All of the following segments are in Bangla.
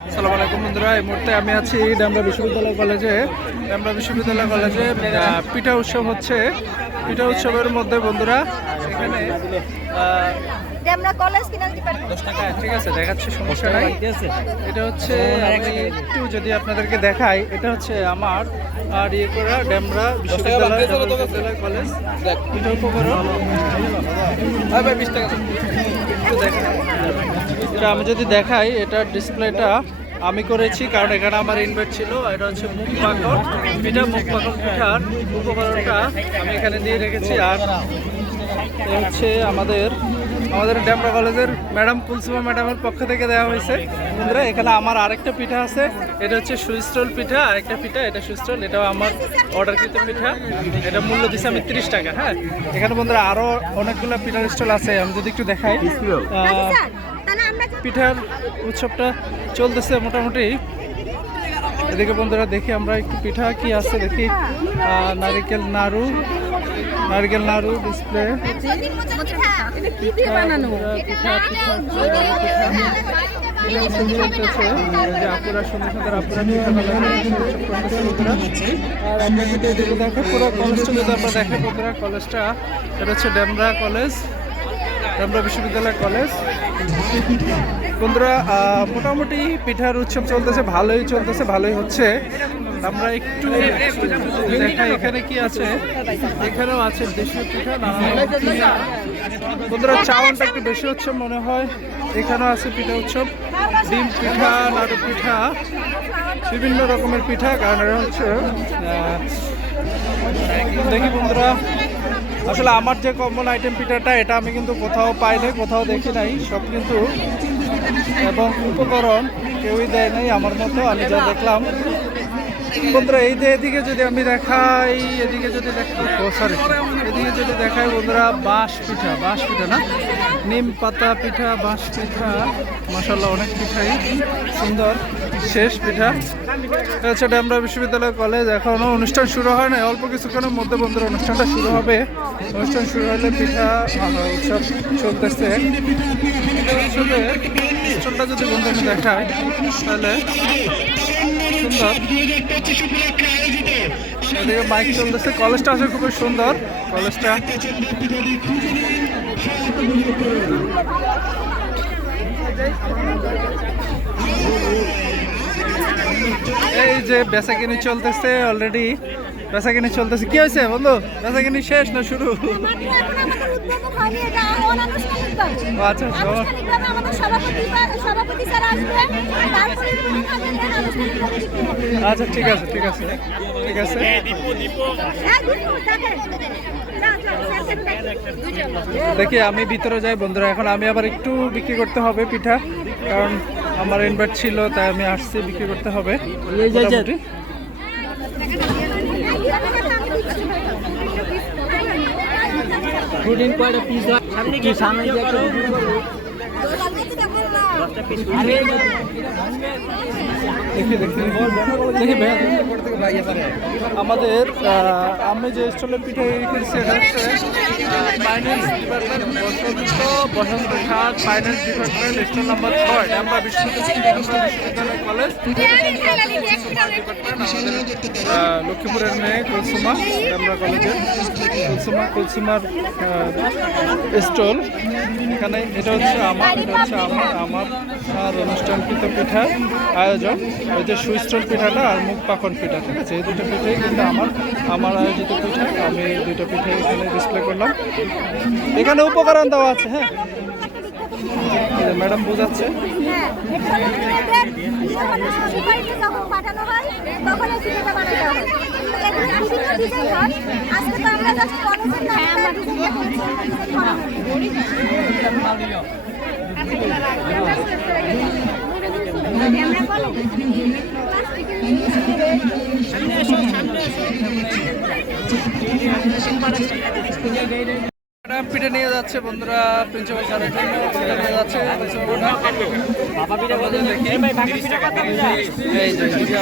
আসসালামু আলাইকুম বন্ধুরা এই মুহূর্তে আমি আছি ডামরা বিশ্ববিদ্যালয় কলেজে। ডামরা বিশ্ববিদ্যালয় কলেজে পিঠা উৎসব হচ্ছে। পিঠা উৎসবের মধ্যে বন্ধুরা এখানে কলেজ হ্যাঁ, ঠিক আছে দেখাচ্ছি সমস্যা নাই। এটা হচ্ছে আমি একটু যদি আপনাদেরকে দেখাই এটা হচ্ছে আমার আর ইয়ে করা ডেমরা বিশ্ববিদ্যালয় কলেজ। পিঠা উপকরণ। একটু দেখেন। এটা আমি যদি দেখাই এটা ডিসপ্লেটা আমি করেছি কারণ এখানে আমার ইনভাইট ছিল এটা হচ্ছে মুখ পাকড়। পিঠা মুখ পাকড় পিঠার উপকরণটা আমি এখানে দিয়ে রেখেছি। আর হচ্ছে আমাদের আমাদের ড্যামরা কলেজের ম্যাডাম কুলসুমা ম্যাডামের পক্ষ থেকে দেওয়া হয়েছে। বন্ধুরা এখানে আমার আরেকটা পিঠা আছে। এটা হচ্ছে সুইস্টল পিঠা। আরেকটা পিঠা এটা সুইস্টল এটাও আমার অর্ডারকৃত পিঠা। এটা মূল্য দিচ্ছে আমি তিরিশ টাকা হ্যাঁ? এখানে বন্ধুরা আরও অনেকগুলো পিঠার স্টল আছে আমি যদি একটু দেখাই আহ, স্যার তাহলে আমরা পিঠার উৎসবটা চলতেছে মোটামুটি। এদিকে বন্ধুরা দেখি আমরা একটু পিঠা কি আছে, দেখি নারিকেল নাড়ু নারিকেল নাড়ু ডিসপ্লে দেখো কলেজটা, এটা হচ্ছে ডেমরা কলেজ। ডেমরা বিশ্ববিদ্যালয় কলেজ। বন্ধুরা মোটামুটি পিঠার উৎসব চলতেছে, ভালোই চলতেছে, ভালোই হচ্ছে। আমরা একটু এখানে কি আছে। এখানেও আছে দেশীয় পিঠা পিঠা। বন্ধুরা, চাওয়ানটা একটু বেশি হচ্ছে মনে হয়। এখানেও আছে পিঠা উৎসব। ডিম পিঠা নাড়ু পিঠা, বিভিন্ন রকমের পিঠা, কারণ হচ্ছে দেখি বন্ধুরা। আসলে আমার যে কমন আইটেম পিঠাটা, এটা আমি কিন্তু কোথাও পাই নাই, কোথাও দেখি নাই। সব কিন্তু এবং উপকরণ কেউই দেয় নাই আমার মতো, আমি যা দেখলাম। বন্ধুরা, এই যে এদিকে যদি আমি দেখাই, এদিকে যদি দেখাই সরি এদিকে যদি দেখাই বন্ধুরা, বাঁশ পিঠা বাঁশ পিঠা না? নিম পাতা পিঠা, বাঁশ পিঠা মশাল্লা অনেক পিঠাই সুন্দর, শেষ পিঠা। এটা হচ্ছে ডেমরা বিশ্ববিদ্যালয়, কলেজ এখনও অনুষ্ঠান শুরু হয় না অল্প কিছুক্ষণের মধ্যে বন্ধুরা অনুষ্ঠানটা শুরু হবে। অনুষ্ঠান শুরু হলে পিঠা উৎসব চলতেছে। অনুষ্ঠানটা যদি বন্ধু আমি দেখাই তাহলে সুন্দর। বাইক চলতেছে, কলেজটা আসলে খুবই সুন্দর। কলেজটা এই যে বেচাকিনি চলতেছে অলরেডি বেচাকিনি চলতেছে। কি হয়েছে বন্ধু? বেচাকিনি শেষ না শুরু? আচ্ছা সভাপতি স্যার আসবে। আচ্ছা ঠিক আছে ঠিক আছে ঠিক আছে। দেখি। আমি ভিতরে যাই বন্ধুরা। এখন আমি আবার একটু বিক্রি করতে হবে পিঠা কারণ আমার ইনভার্ট ছিল তাই আমি আসছি বিক্রি করতে হবে। কয়টা পিস হয়। কি সামনে দেখি ভাইয়া আমাদের আমি যে স্টলে পিঠা রেখেছি সেটা হচ্ছে ফাইন্যান্স ডিপার্টমেন্ট বসন্ত বসন্ত ঘাট ফাইন্যান্স ডিপার্টমেন্ট স্টল নাম্বার ছয়, আমরা বিশ্ববিদ্যালয় কলেজ লক্ষ্মীপুরের মেয়ে কুলসুমা, আমরা কলেজের কুলসুমা, কুলসুমার স্টল। এখানে এটা হচ্ছে আমার, এটা হচ্ছে আমার আমার, আর অনুষ্ঠানকৃত পিঠা আয়োজন। ওই যে সুইস্টল পিঠাটা আর মুখ পাখন পিঠা ঠিক আছে এই দুটো পিঠাই কিন্তু আমার আমার আয়োজিত পিঠা আমি দুটো পিঠে এখানে ডিসপ্লে করলাম। এখানে উপকরণ দেওয়া আছে হ্যাঁ। ম্যাডাম বোঝাচ্ছে। পাঠানো হয়, আমরা পিঠে নিয়ে যাচ্ছে বন্ধুরা প্রিন্সিপাল স্যারের জন্য পিঠে নিয়ে যাচ্ছে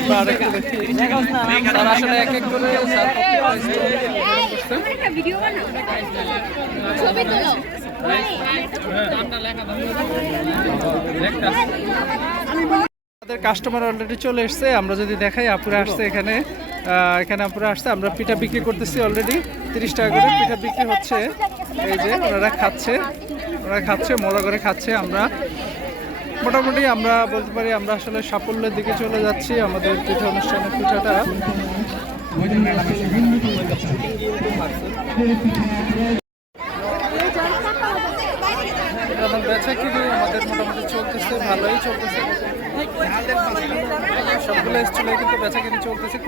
আমরা আরেকটু দেখি। আসলে এক এক করে স্যার ছবি তোলো। আমাদের কাস্টমার অলরেডি চলে এসেছে। আমরা যদি দেখাই, আপুরা আসছে এখানে। এখানে আপুরা আসছে। আমরা পিঠা বিক্রি করতেছি অলরেডি তিরিশ টাকা করে পিঠা বিক্রি হচ্ছে। এই যে ওনারা খাচ্ছে। ওনারা খাচ্ছে, মজা করে খাচ্ছে আমরা। মোটামুটি আমরা বলতে পারি, আমরা আসলে সাফল্যের দিকে চলে যাচ্ছি আমাদের পিঠা অনুষ্ঠানের পিঠাটা এখন বেচা কিনে আমাদের মোটামুটি চলতেছে, ভালোই চলতেছে। সবগুলো স্টলে কিন্তু বেচা কিনে চলতেছে।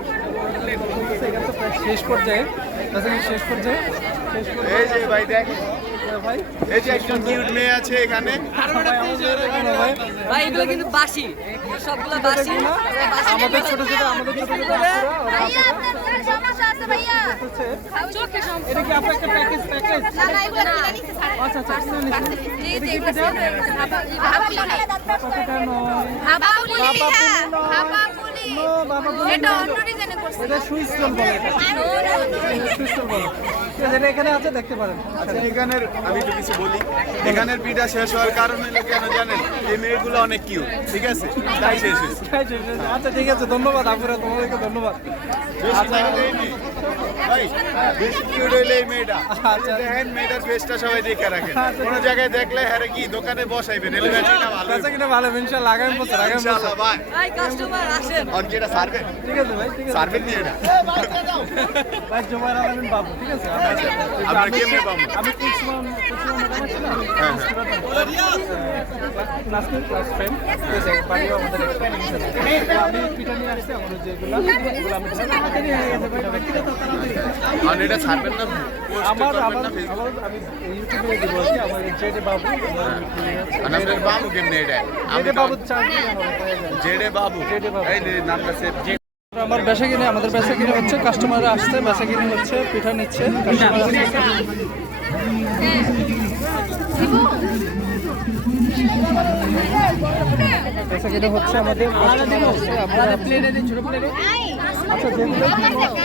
শেষ পর্যায়ে বেচা শেষ পর্যায়ে। শেষ পর্যায়ে এই যে ভাই। দেখ ভাই এই যে একজন কিউট মেয়ে আছে এখানে। ভাই এগুলো কিন্তু বাসি। সবগুলো বাসি। আমাদের ছোট ছোট আমাদের ছোট ছোট ভাইয়া আপনার সমস্যা আছে ভাইয়া। চোখে সমস্যা এটা কি আপনার একটা প্যাকেজ প্যাকেজ না না এগুলো কিনে নিতে ছাড়ে আচ্ছা আচ্ছা জি জি এগুলো পিঠা? হাবাপুলি কত নয় এটা সুইচ বলে সুইচ বলে। এখানে আছে দেখতে পারেন। আচ্ছা এখানের আমি একটু কিছু বলি। এখানের পিঠা শেষ হওয়ার কারণ হলো কেন জানেন? এই মেয়েগুলো অনেক কিউট ঠিক আছে? তাই শেষ হয়েছে। আচ্ছা ঠিক আছে ধন্যবাদ আপুরা তোমাদেরকে ধন্যবাদ। আচ্ছা। দেখেন মেয়েটার ফেসটা সবাই দেখে রাখেন জায়গায় দেখলে হ্যাঁ কি দোকানে বসাইবেন ভালো ইনশাল্লাহ আগামী বছর আগামী বছর ভাই কাস্টমার আসেন আর সার্ভে ঠিক আছে ভাই ঠিক আছে সার্ভে নিয়ে এটা ভাই জুমার আলমিন বাবু ঠিক আছে আমরা কেমনে পাবো? আমি কুচমান কুচমান ম্যাডাম ছিলাম হ্যাঁ, ক্লাসমেট ক্লাস ফ্রেন্ড ঠিক আছে বাড়িও আমাদের এক friend আছে। তো আমি পিঠা নিয়ে আসছি আমার যেগুলো আমি তাড়াতাড়ি হয়ে গেছে ভাই, আর এটা ছাড়বেন না আমার আমার আমি ইউটিউবে দিব কি আমার জেডে বাবু আমার বাবু কেমনে এটা? আমি জেডে বাবু যাবেন। জেডে বাবু। জেডে বাবু। এই নামটা সেভ আমার বেসা কিনে আমাদের বেসা কিনে হচ্ছে কাস্টমাররা আসছে বেসা কিনে হচ্ছে পিঠা নিচ্ছে বেসা কিনে হচ্ছে আমাদের আচ্ছা যেগুলো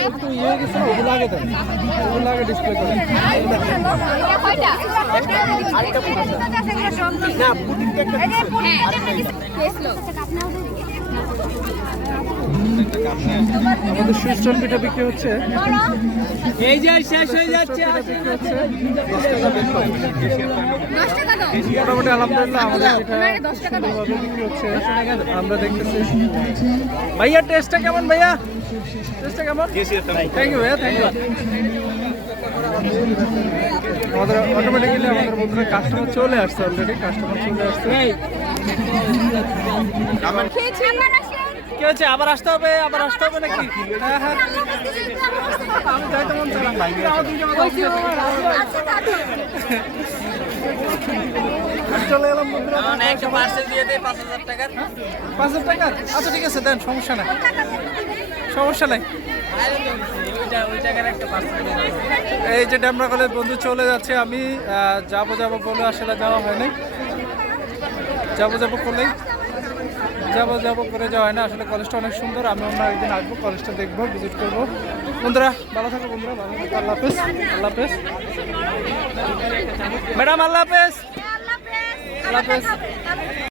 একটু ইয়ে হয়ে গেছে না, ওগুলো আগে দেন ওগুলো আগে ডিসপ্লে করেন আমাদের সুইস্টন পিঠা বিক্রি হচ্ছে। এই যে শেষ হয়ে যাচ্ছে মোটামুটি আলহামদুলিল্লাহ আমাদের পিঠা বিক্রি হচ্ছে। আমরা দেখতেছি। ভাইয়া টেস্টটা কেমন ভাইয়া? টেস্টটা কেমন? থ্যাংক ইউ ভাইয়া থ্যাংক ইউ আমাদের অটোমেটিক্যালি আমাদের বন্ধুরা কাস্টমার চলে আসছে অলরেডি কাস্টমার চলে আসছে। কি হচ্ছে? আবার আসতে হবে আবার আসতে হবে নাকি? হ্যাঁ হ্যাঁ। আমি মন না। জায়গা চলে এলাম বন্ধুরা। একটা পার্সেল দিয়ে দেয় পাঁচ হাজার টাকার। পাঁচ হাজার টাকা আচ্ছা ঠিক আছে দেন সমস্যা নাই। সমস্যা নাই। এই যে ড্যামরা কলেজ বন্ধু চলে যাচ্ছে আমি যাব যাব বলে আসলে যাওয়া হয় নাই যাব যাব করলেই যাব যাব করে যাওয়া হয় না। আসলে কলেজটা অনেক সুন্দর আমি অন্য একদিন আসব কলেজটা দেখব ভিজিট করব। বন্ধুরা ভালো থাকো বন্ধুরা ভালো থাকো। আল্লাহ হাফেজ আল্লাহ হাফেজ। ম্যাডাম আল্লাহ হাফেজ। আল্লাহ হাফেজ।